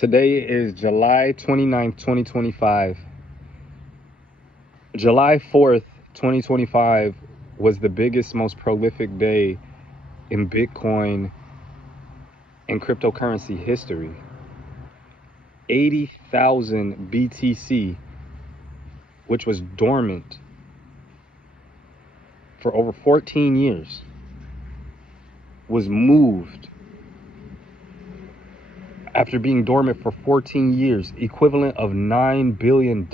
Today is July 29th, 2025. July 4th, 2025 was the biggest, most prolific day in Bitcoin and cryptocurrency history. 80,000 BTC, which was dormant for over 14 years, was moved after being dormant for 14 years, equivalent of $9 billion,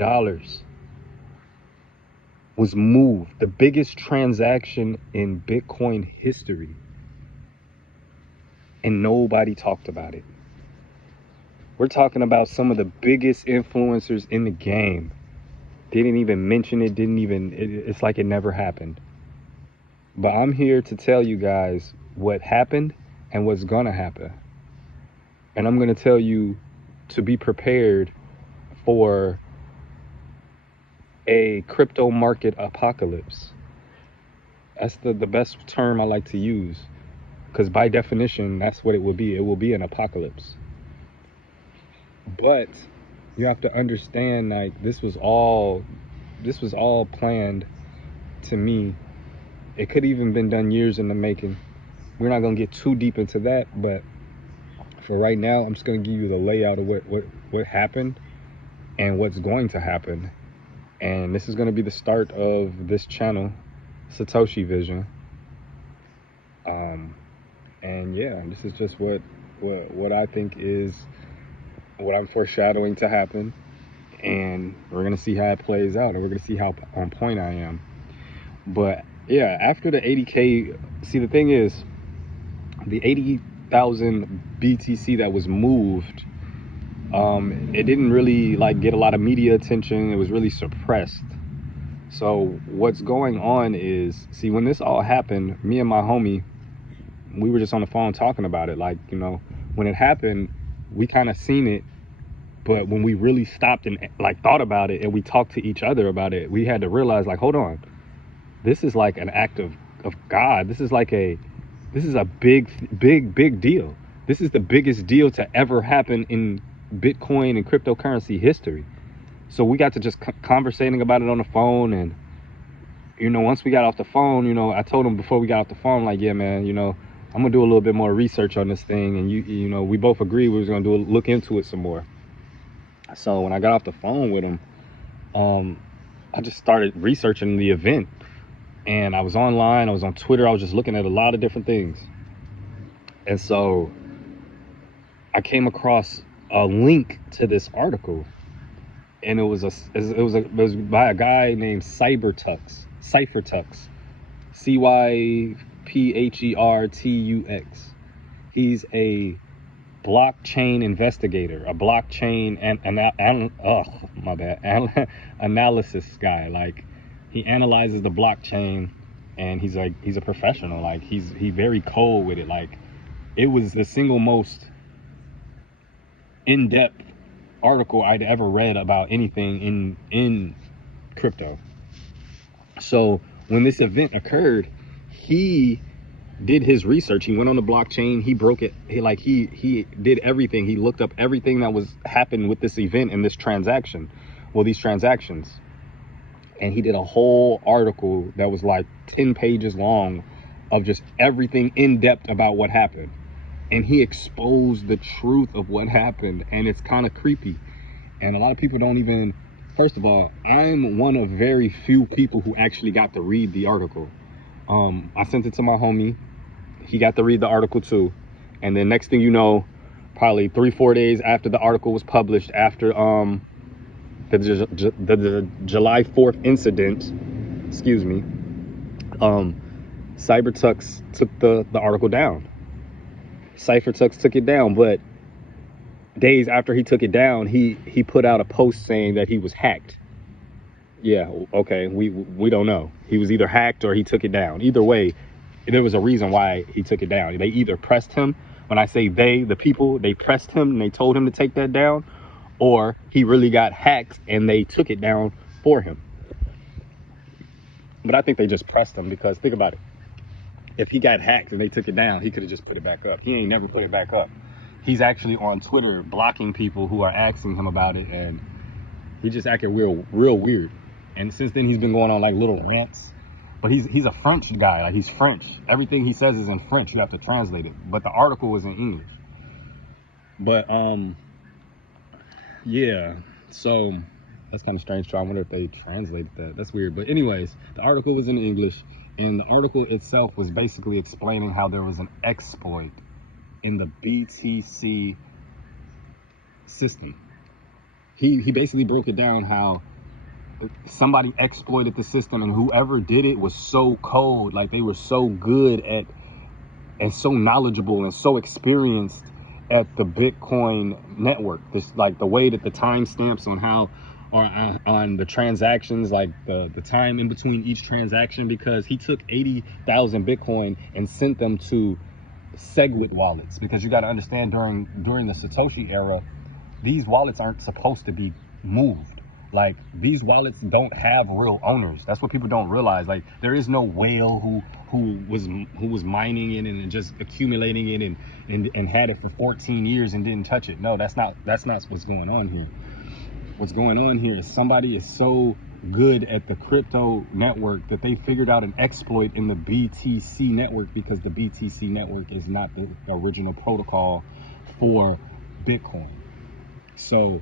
was moved. The biggest transaction in Bitcoin history. And nobody talked about it. We're talking about some of the biggest influencers in the game. They didn't even mention it, it's like it never happened. But I'm here to tell you guys what happened and what's gonna happen. And I'm gonna tell you to be prepared for a crypto market apocalypse. That's the best term I like to use, because by definition, that's what it will be. It will be an apocalypse. But you have to understand, like, this was all planned to me. It could even been done years in the making. We're not gonna get too deep into that, but for right now, I'm just gonna give you the layout of what happened and what's going to happen. And this is gonna be the start of this channel, Satoshi Vision. And yeah, this is just what I think is what I'm foreshadowing to happen. And we're gonna see how it plays out, and we're gonna see how on point I am. But yeah, after the 80K, see, the thing is, the 80,000 BTC that was moved, it didn't really like get a lot of media attention. It was really suppressed. So what's going on is, see, when this all happened, me and my homie, we were just on the phone talking about it. Like, you know, when it happened, we kind of seen it, but when we really stopped and like thought about it and we talked to each other about it, we had to realize, like, hold on, this is like an act of God. This is a big deal. This is the biggest deal to ever happen in Bitcoin and cryptocurrency history. So we got to just conversating about it on the phone. And, you know, once we got off the phone, you know, I told him before we got off the phone, like, yeah, man, you know, I'm gonna do a little bit more research on this thing. And you know, we both agreed we was gonna look into it some more. So when I got off the phone with him, I just started researching the event. And I was online, I was on Twitter, I was just looking at a lot of different things. And so I came across a link to this article, and it was by a guy named Cyphertux, Cyphertux. He's a blockchain investigator, a blockchain analysis guy. Like, he analyzes the blockchain, and he's a professional. Like, he's very cold with it. Like, it was the single most in-depth article I'd ever read about anything in crypto. So when this event occurred, he did his research. He went on the blockchain, he broke it, he did everything. He looked up everything that was happened with this event and this transaction, these transactions. And he did a whole article that was like 10 pages long of just everything in depth about what happened. And he exposed the truth of what happened, and it's kind of creepy. And a lot of people don't even, first of all, I'm one of very few people who actually got to read the article. I sent it to my homie. He got to read the article too. And then next thing you know, probably 3-4 days after the article was published, after the July 4th incident, Cyphertux took the article down. Cyphertux took it down, but days after he took it down, he put out a post saying that he was hacked. Yeah, okay, we don't know. He was either hacked or he took it down. Either way, there was a reason why he took it down. They either pressed him. When I say they, the people, they pressed him and they told him to take that down, or he really got hacked and they took it down for him. But I think they just pressed him, because think about it. If he got hacked and they took it down, he could have just put it back up. He ain't never put it back up. he's actually on Twitter blocking people who are asking him about it, and he just acted real weird. And since then, he's been going on like little rants. But he's a French guy. Like, he's French. Everything he says is in French. You have to translate it. But the article was in English. But yeah. So that's kind of strange too. I wonder if they translated that. That's weird. But anyways, the article was in English, and the article itself was basically explaining how there was an exploit in the BTC system. He basically broke it down how somebody exploited the system, and whoever did it was so cold, like they were so good at and so knowledgeable and so experienced at the Bitcoin network. This, like, the way that the timestamps on how or on the transactions, like the time in between each transaction, because he took 80,000 Bitcoin and sent them to SegWit wallets, because you got to understand, during the Satoshi era, these wallets aren't supposed to be moved. Like, these wallets don't have real owners. That's what people don't realize. Like, there is no whale who was mining it and just accumulating it and had it for 14 years and didn't touch it. No, that's not what's going on here. What's going on here is somebody is so good at the crypto network that they figured out an exploit in the BTC network, because the BTC network is not the original protocol for Bitcoin. So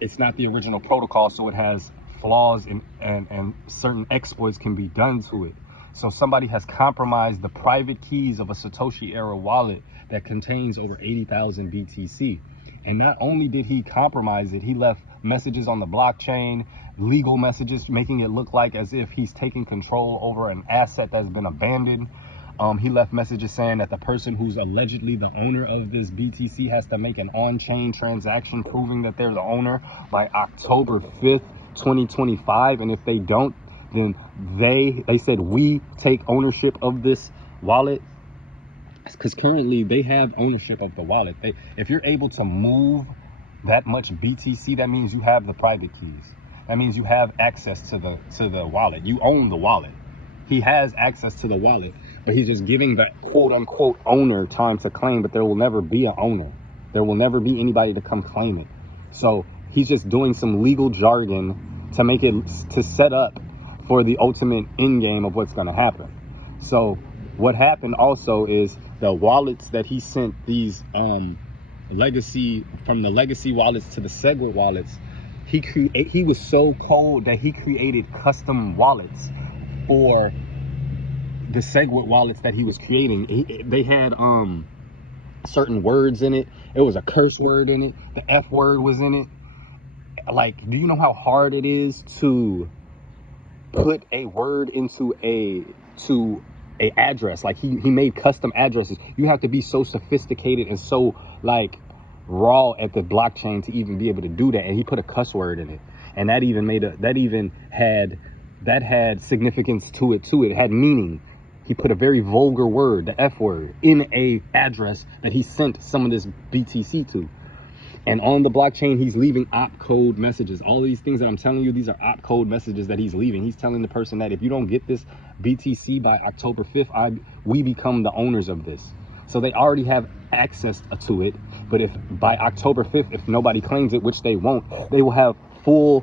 it's not the original protocol, so it has flaws and certain exploits can be done to it. So somebody has compromised the private keys of a Satoshi era wallet that contains over 80,000 BTC. And not only did he compromise it, he left messages on the blockchain, legal messages, making it look like as if he's taking control over an asset that's been abandoned. He left messages saying that the person who's allegedly the owner of this BTC has to make an on-chain transaction proving that they're the owner by October 5th, 2025. And if they don't, then they said, we take ownership of this wallet, because currently they have ownership of the wallet. If you're able to move that much BTC, that means you have the private keys. That means you have access to the wallet. You own the wallet. He has access to the wallet, but he's just giving that quote unquote owner time to claim, but there will never be an owner. There will never be anybody to come claim it. So he's just doing some legal jargon to make it, to set up for the ultimate end game of what's going to happen. So what happened also is the wallets that he sent these legacy, from the legacy wallets to the SegWit wallets, he was so cold that he created custom wallets for the SegWit wallets that he was creating. They had certain words in it. It was a curse word in it. The F word was in it. Like, do you know how hard it is to put a word into a address? Like, he made custom addresses. You have to be so sophisticated and so like raw at the blockchain to even be able to do that. And he put a cuss word in it, and that had significance to it too. It had meaning. He put a very vulgar word, the F word, in a address that he sent some of this BTC to. And on the blockchain, he's leaving opcode messages. All of these things that I'm telling you, these are opcode messages that he's leaving. He's telling the person that if you don't get this BTC by October 5th, we become the owners of this. So they already have access to it. But if by October 5th, if nobody claims it, which they won't, they will have full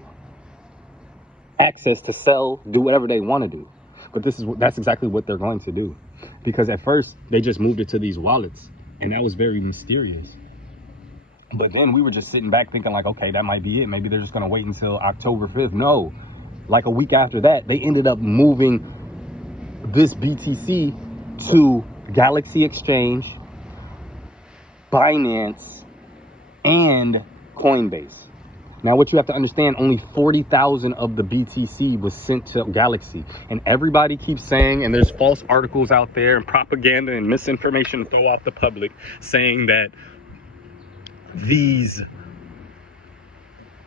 access to sell, do whatever they want to do. But that's exactly what they're going to do. Because at first, they just moved it to these wallets, and that was very mysterious. But then we were just sitting back thinking like, okay, that might be it. Maybe they're just going to wait until October 5th. No, like a week after that, they ended up moving this BTC to Galaxy Exchange, Binance, and Coinbase. Now, what you have to understand, only 40,000 of the BTC was sent to Galaxy. And everybody keeps saying, and there's false articles out there and propaganda and misinformation to throw off the public, saying that these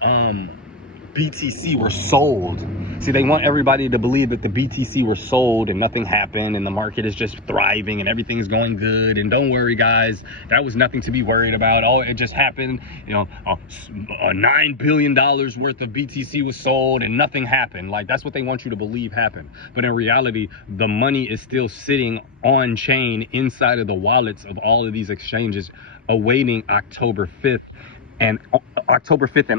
BTC were sold See, they want everybody to believe that the BTC were sold and nothing happened and the market is just thriving and everything's going good. And don't worry, guys, that was nothing to be worried about. Oh, it just happened. You know, $9 billion worth of BTC was sold and nothing happened. Like, that's what they want you to believe happened. But in reality, the money is still sitting on chain inside of the wallets of all of these exchanges, awaiting October 5th and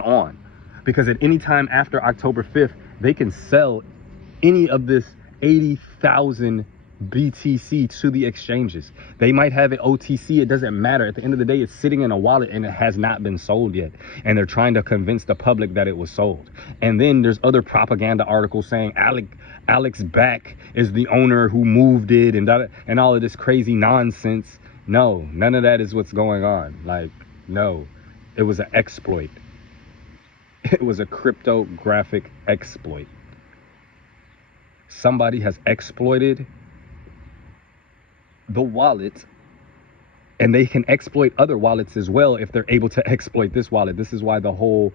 on. Because at any time after October 5th, they can sell any of this 80,000 BTC to the exchanges. They might have it OTC. It doesn't matter. At the end of the day, it's sitting in a wallet and it has not been sold yet. And they're trying to convince the public that it was sold. And then there's other propaganda articles saying Alex Back is the owner who moved it and all of this crazy nonsense. No, none of that is what's going on. Like, no, it was an exploit. It was a cryptographic exploit. Somebody has exploited the wallet, and they can exploit other wallets as well if they're able to exploit this wallet. This is why the whole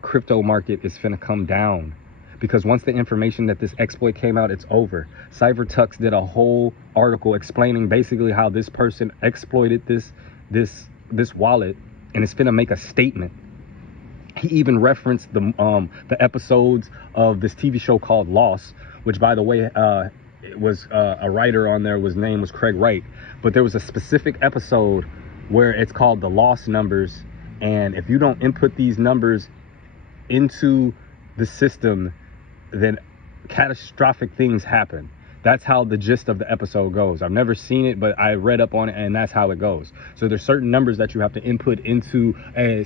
crypto market is finna come down, because once the information that this exploit came out, it's over. CyberTux did a whole article explaining basically how this person exploited this wallet, and it's finna make a statement. He even referenced the episodes of this TV show called Lost, which, by the way, it was a writer on there. His name was Craig Wright. But there was a specific episode where it's called the Lost Numbers. And if you don't input these numbers into the system, then catastrophic things happen. That's how the gist of the episode goes. I've never seen it, but I read up on it, and that's how it goes. So there's certain numbers that you have to input into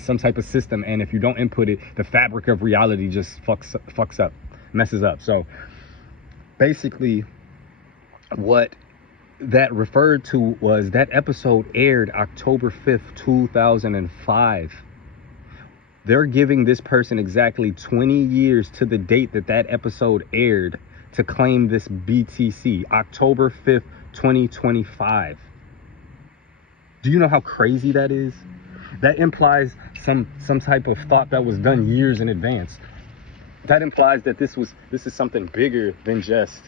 some type of system, and if you don't input it, the fabric of reality just fucks up, messes up. So basically, what that referred to was that episode aired October 5th, 2005. They're giving this person exactly 20 years to the date that episode aired to claim this BTC, October 5th, 2025. Do you know how crazy that is? That implies some type of thought that was done years in advance. That implies that this is something bigger than just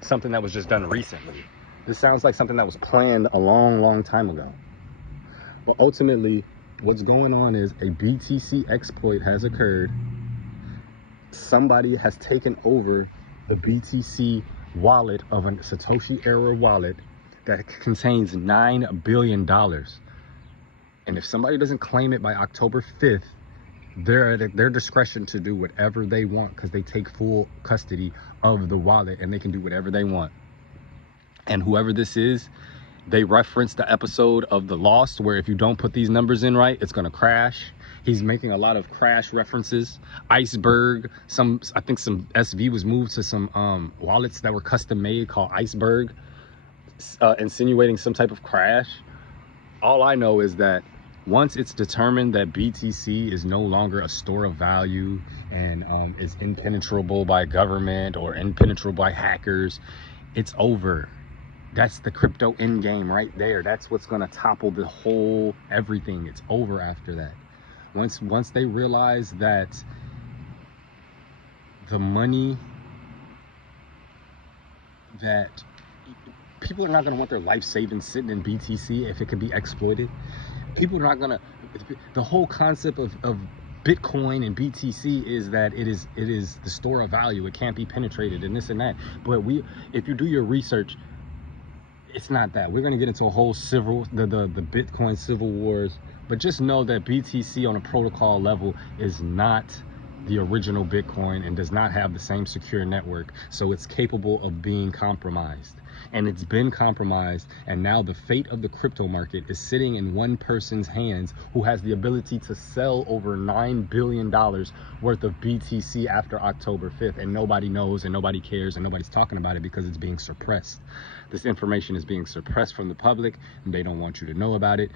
something that was just done recently. This sounds like something that was planned a long time ago. But ultimately, what's going on is a BTC exploit has occurred. Somebody has taken over the BTC wallet of a Satoshi era wallet that contains $9 billion. And if somebody doesn't claim it by October 5th, they're at their discretion to do whatever they want, because they take full custody of the wallet and they can do whatever they want. And whoever this is, they referenced the episode of The Lost where if you don't put these numbers in right, it's going to crash. He's making a lot of crash references. Iceberg, I think some SV was moved to some wallets that were custom made called Iceberg, insinuating some type of crash. All I know is that once it's determined that BTC is no longer a store of value and is impenetrable by government or impenetrable by hackers, it's over. That's the crypto end game right there. That's what's going to topple the whole everything. It's over after that. Once they realize that the money that people are not going to want their life savings sitting in BTC if it can be exploited. People are not going to, the whole concept of Bitcoin and BTC is that it is the store of value. It can't be penetrated and this and that. But if you do your research, it's not that. We're going to get into a whole the Bitcoin civil wars. But just know that BTC on a protocol level is not the original Bitcoin and does not have the same secure network. So it's capable of being compromised. And it's been compromised. And now the fate of the crypto market is sitting in one person's hands who has the ability to sell over $9 billion worth of BTC after October 5th. And nobody knows and nobody cares and nobody's talking about it because it's being suppressed. This information is being suppressed from the public and they don't want you to know about it.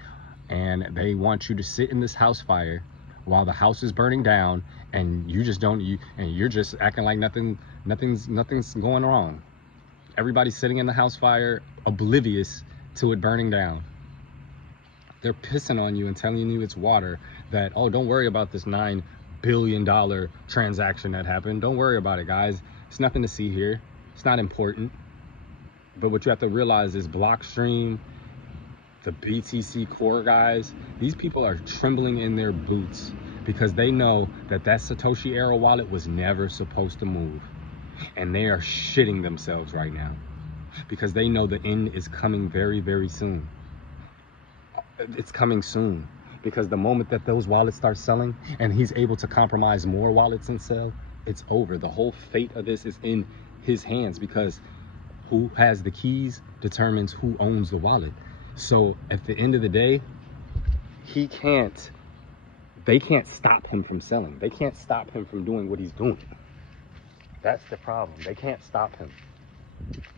And they want you to sit in this house fire while the house is burning down, and you just and you're just acting like nothing's going wrong. Everybody's sitting in the house fire, oblivious to it burning down. They're pissing on you and telling you it's water. That, oh, don't worry about this $9 billion-dollar transaction that happened. Don't worry about it, guys. It's nothing to see here. It's not important. But what you have to realize is Blockstream, the BTC core guys, these people are trembling in their boots because they know that Satoshi Era wallet was never supposed to move. And they are shitting themselves right now because they know the end is coming very, very soon. It's coming soon because the moment that those wallets start selling and he's able to compromise more wallets and sell, it's over. The whole fate of this is in his hands because who has the keys determines who owns the wallet. So at the end of the day, they can't stop him from selling. They can't stop him from doing what he's doing. That's the problem. They can't stop him.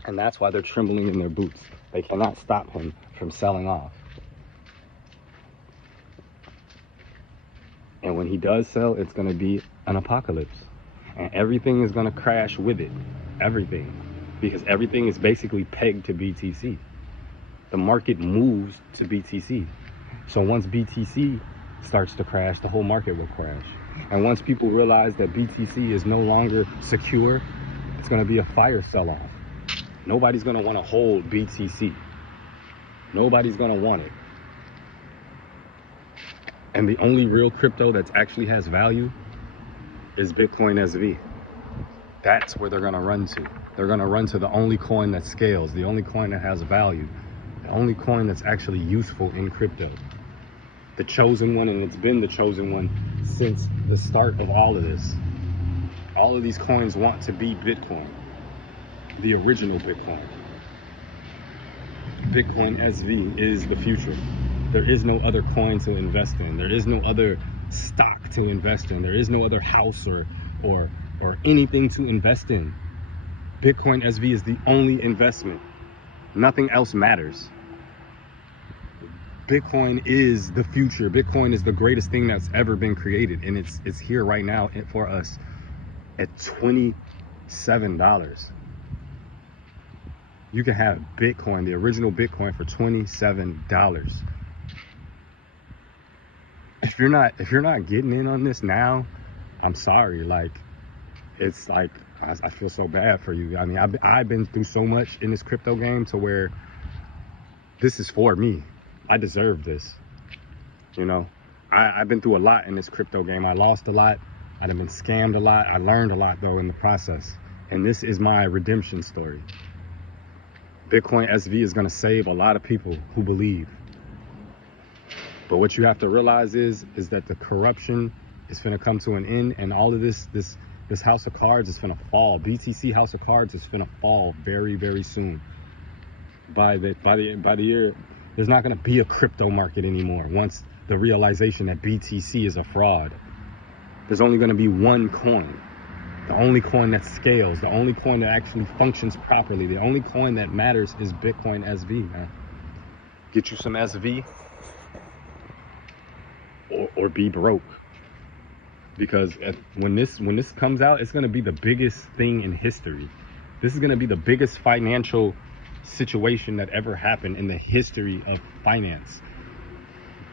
And that's why they're trembling in their boots. They cannot stop him from selling off. And when he does sell, it's going to be an apocalypse. And everything is going to crash with it. Everything. Because everything is basically pegged to BTC. The market moves to BTC. So once BTC starts to crash, the whole market will crash. And once people realize that BTC is no longer secure, it's going to be a fire sell-off. Nobody's going to want to hold BTC. Nobody's going to want it. And the only real crypto that actually has value is Bitcoin SV. That's where they're going to run to. They're going to run to the only coin that scales, the only coin that has value, the only coin that's actually useful in crypto. The chosen one, and it's been the chosen one since the start of all of this. All of these coins want to be Bitcoin, the original Bitcoin. Bitcoin SV is the future. There is no other coin to invest in. There is no other stock to invest in. There is no other house or anything to invest in. Bitcoin SV is the only investment. Nothing else matters. Bitcoin is the future. Bitcoin is the greatest thing that's ever been created, and it's here right now for us at $27. You can have Bitcoin, the original Bitcoin, for $27. If you're not getting in on this now, I'm sorry. Like, it's like I feel so bad for you. I mean, I've been through so much in this crypto game to where this is for me. I deserve this. You know, I've been through a lot in this crypto game. I lost a lot. I've been scammed a lot. I learned a lot, though, in the process. And this is my redemption story. Bitcoin SV is going to save a lot of people who believe. But what you have to realize is that the corruption is going to come to an end, and all of this house of cards is going to fall. BTC house of cards is going to fall very, very soon. By the year, there's not going to be a crypto market anymore. Once the realization that BTC is a fraud, there's only going to be one coin. The only coin that scales, the only coin that actually functions properly, the only coin that matters is Bitcoin SV, man. Get you some SV or be broke. Because when this comes out, it's going to be the biggest thing in history. This is going to be the biggest financial situation that ever happened in the history of finance.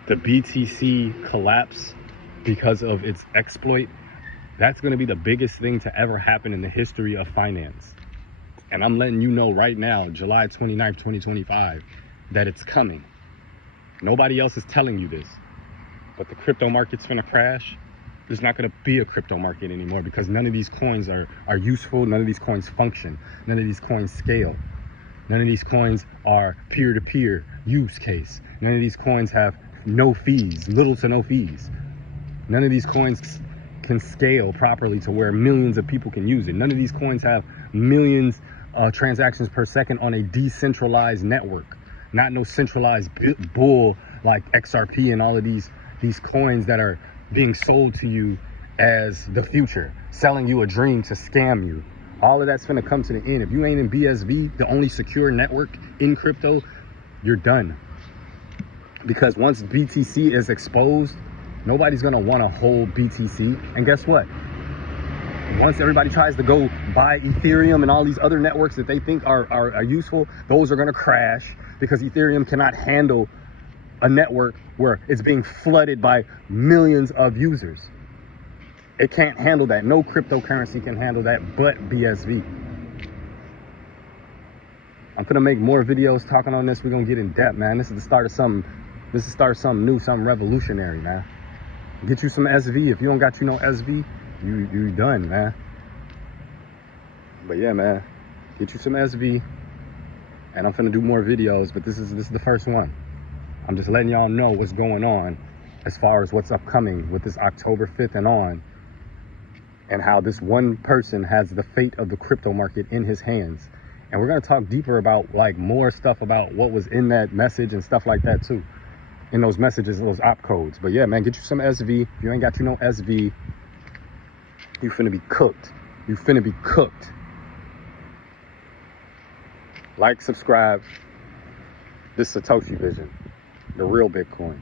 The BTC collapse because of its exploit, that's going to be the biggest thing to ever happen in the history of finance. And I'm letting you know right now, July 29th, 2025, that it's coming. Nobody else is telling you this. But the crypto market's going to crash. There's not going to be a crypto market anymore because none of these coins are useful. None of these coins function. None of these coins scale. None of these coins are peer-to-peer use case. None of these coins have no fees, little to no fees. None of these coins can scale properly to where millions of people can use it. None of these coins have millions of transactions per second on a decentralized network. Not no centralized bull like XRP and all of these coins that are being sold to you as the future, selling you a dream to scam you. All of that's going to come to the end. If you ain't in BSV, the only secure network in crypto, you're done. Because once BTC is exposed, nobody's going to want to hold BTC. And guess what? Once everybody tries to go buy Ethereum and all these other networks that they think are useful, those are going to crash because Ethereum cannot handle a network where it's being flooded by millions of users. It can't handle that. No cryptocurrency can handle that but BSV. I'm gonna make more videos talking on this. We're gonna get in depth, man. This is the start of something. This is the start of something new, something revolutionary, man. Get you some SV. If you don't got you no SV, you done, man. But yeah, man, get you some SV, and I'm finna do more videos. But this is the first one. I'm just letting y'all know what's going on as far as what's upcoming with this October 5th and on, and how this one person has the fate of the crypto market in his hands. And we're gonna talk deeper about like more stuff about what was in that message and stuff like that too. In those messages, those op codes. But yeah, man, get you some SV. If you ain't got you no SV, you finna be cooked. You finna be cooked. Like, subscribe. This is Satoshi Vision, the real Bitcoin.